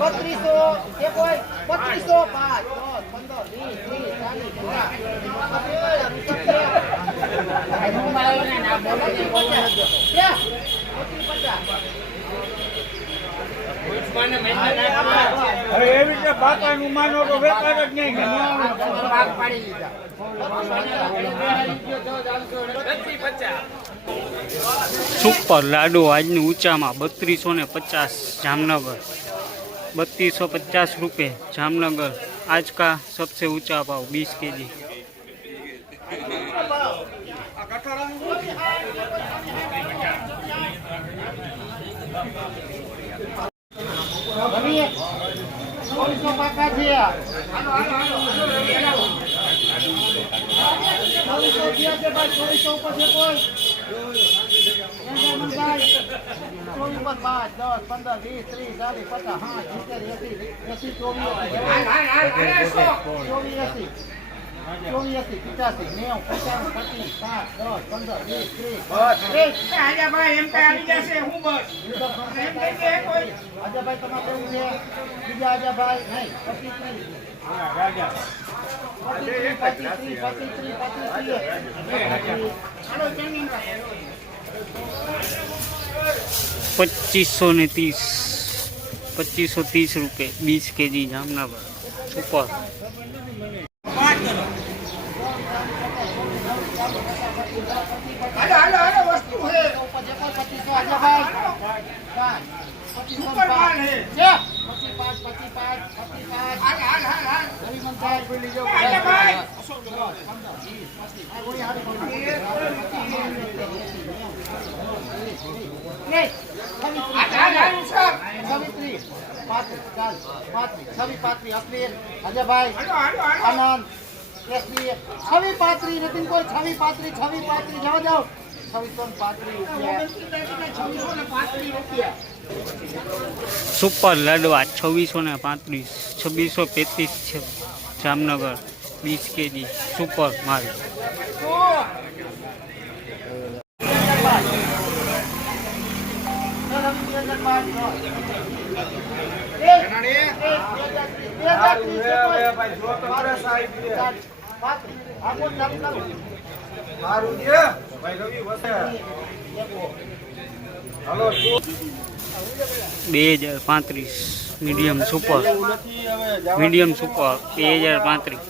બત્રીસો એક હોય બત્રીસો પાંચ. દસ પંદર વીસ ત્રીસ ચાલીસ એવી રીતે માનો તો વેપાર જ નહીં કે ન સુપર લાડુ આજની ઊંચામાં બત્રીસો ને પચાસ જામનગર. बत्तीस सौ पचास रुपये जामनगर आज का सबसे ऊँचा भाव बीस के जी પાંચ દસ પંદર વીસ ત્રીસ ચાલીસ પચાસ હા સિત્તેર એસી એસી ચોવીસ ચોવીસ એસી ચોવીસ એસી પિચાસી નેવું પચાસ પચીસ સાત દસ પંદર વીસ ત્રીસ ત્રીસ અજયભાઈ તમારે કેવું છે બીજા અજયભાઈ નહીં પચીસ ત્રીસ. પચીસ ત્રીસ પચીસ ત્રીસ પચીસ ત્રીસ पच्चीस सौ ने तीस पच्चीस सौ तीस रुपये बीस के जी जामनगर सुपर છવી પાત્રી અશ્લીલ કોઈ છવી પાત્રી છવી પાત્રી જવા જાઓ છવ્વીસો પાત્રી સુપર લડવા છવ્વીસો ને પાંત્રીસ, છવ્વીસો તેત્રીસ છે જામનગર, વીસ કેજી સુપર માલ. બે હજાર પાંત્રીસ મીડિયમ સુપર મીડિયમ સુપર બે હજાર પાંત્રીસ.